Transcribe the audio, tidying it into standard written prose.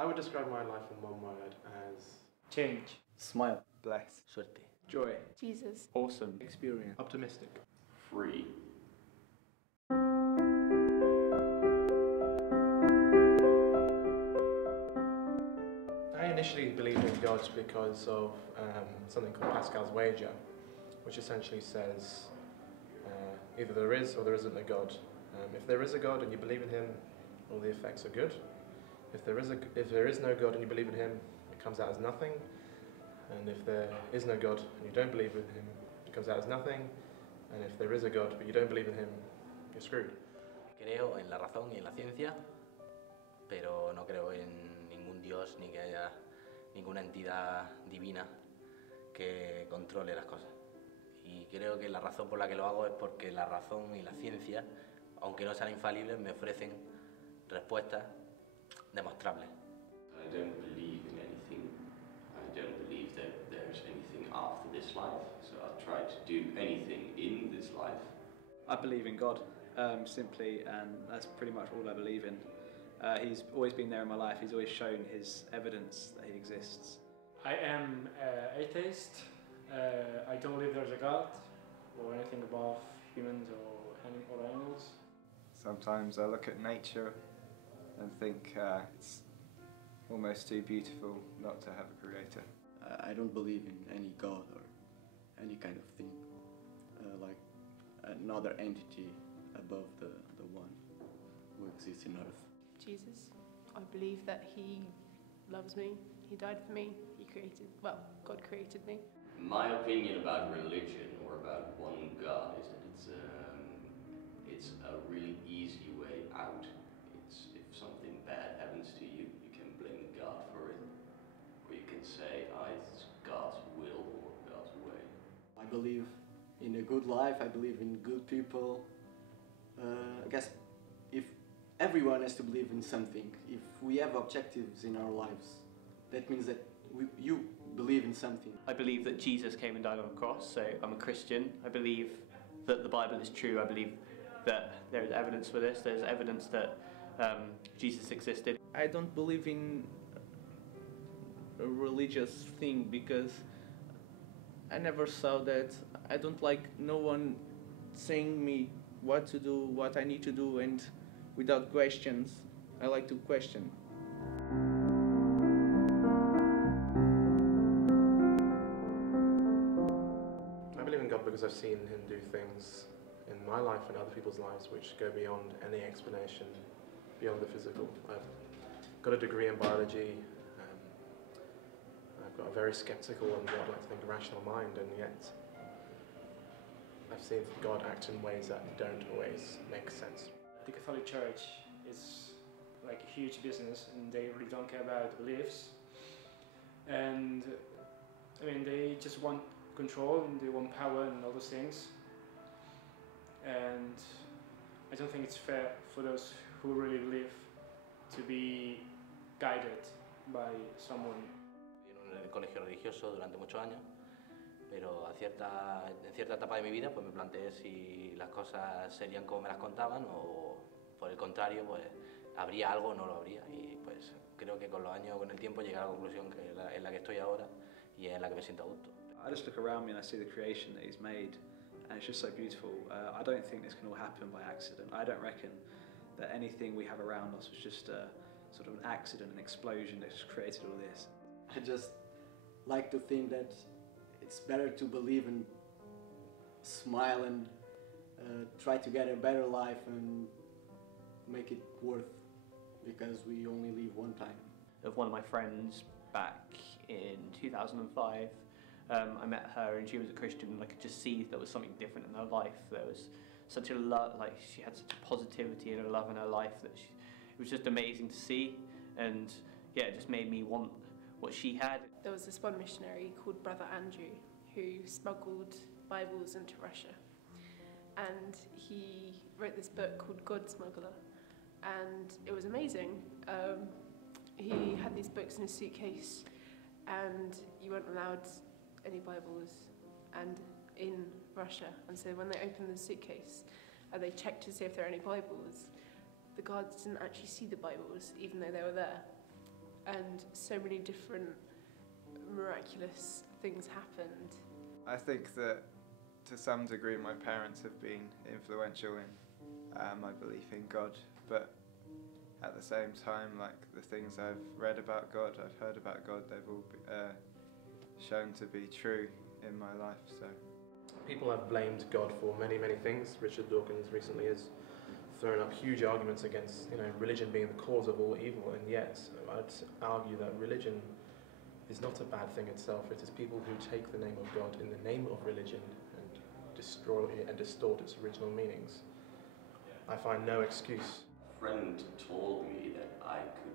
I would describe my life in one word as change, smile, bless, suerte, joy, Jesus, awesome, experience, optimistic. Free. I initially believed in God because of something called Pascal's wager, which essentially says either there is or there isn't a God. If there is a God and you believe in him, all the effects are good. If there is no God and you believe in him, it comes out as nothing. And if there is no God and you don't believe in him, it comes out as nothing. And if there is a God but you don't believe in him, you're screwed. Creo en la razón y en la ciencia, pero no creo en ningún Dios ni que haya ninguna entidad divina que controle las cosas. Y creo que la razón por la que lo hago es porque la razón y la ciencia, aunque no sean infalibles, me ofrecen respuestas demostrables. I don't believe in anything. I don't believe that there's anything after this life, so I'll try to do anything in this life. I believe in God, simply, and that's pretty much all I believe in. He's always been there in my life. He's always shown his evidence that he exists. I am atheist. I don't believe there's a God or anything above humans or animals. Sometimes I look at nature and think it's almost too beautiful not to have a creator. I don't believe in any God or any kind of thing, like another entity above the one who exists in earth. Jesus. I believe that he loves me, he died for me, God created me. My opinion about religion or about one God is that it's a really easy way out. If something bad happens to you, you can blame God for it, or you can say, it's God's will or God's way. I believe in a good life, I believe in good people. I guess if everyone has to believe in something, if we have objectives in our lives, that means that you believe in something. I believe that Jesus came and died on the cross, so I'm a Christian. I believe that the Bible is true. I believe that there is evidence for this. There's evidence that Jesus existed. I don't believe in a religious thing because I never saw that. I don't like no one saying me what to do, what I need to do, and without questions. I like to question. I believe in God because I've seen him do things in my life and other people's lives which go beyond any explanation, beyond the physical. I've got a degree in biology. I've got a very skeptical and what I'd like to think rational mind, and yet I've seen God act in ways that don't always make sense. The Catholic Church is like a huge business, and they really don't care about beliefs. And I mean, they just want control and they want power and all those things. And I don't think it's fair for those who really believe to be guided by someone. En el colegio religioso durante muchos años, pero en cierta etapa de mi vida pues me planteé si las cosas serían como me las contaban o por el contrario pues habría algo o no lo habría, y pues creo que con los años, con el tiempo llegué a la conclusión que en la que estoy ahora y en la que me siento a gusto. I just look around me and I see the creation that he's made, and it's just so beautiful. I don't think this can all happen by accident. I don't reckon that anything we have around us was just sort of an accident, an explosion that just created all this. I just like to think that it's better to believe and smile and try to get a better life and make it worth, because we only live one time. Of one of my friends back in 2005, I met her and she was a Christian, and I could just see there was something different in her life. There was such a love, like she had such a positivity and a love in her life that it was just amazing to see, and yeah, it just made me want what she had. There was this one missionary called Brother Andrew who smuggled Bibles into Russia, and he wrote this book called God Smuggler, and it was amazing. He had these books in his suitcase, and you weren't allowed any Bibles in Russia, and so when they opened the suitcase and they checked to see if there are any Bibles, the guards didn't actually see the Bibles even though they were there. and so many different miraculous things happened. I think that to some degree my parents have been influential in my belief in God, but at the same time, like the things I've read about God, I've heard about God, they've all shown to be true in my life. So people have blamed God for many, many things. Richard Dawkins recently has thrown up huge arguments against, religion being the cause of all evil, and yet I'd argue that religion is not a bad thing itself. It is people who take the name of God in the name of religion and destroy it and distort its original meanings. I find no excuse. A friend told me that I could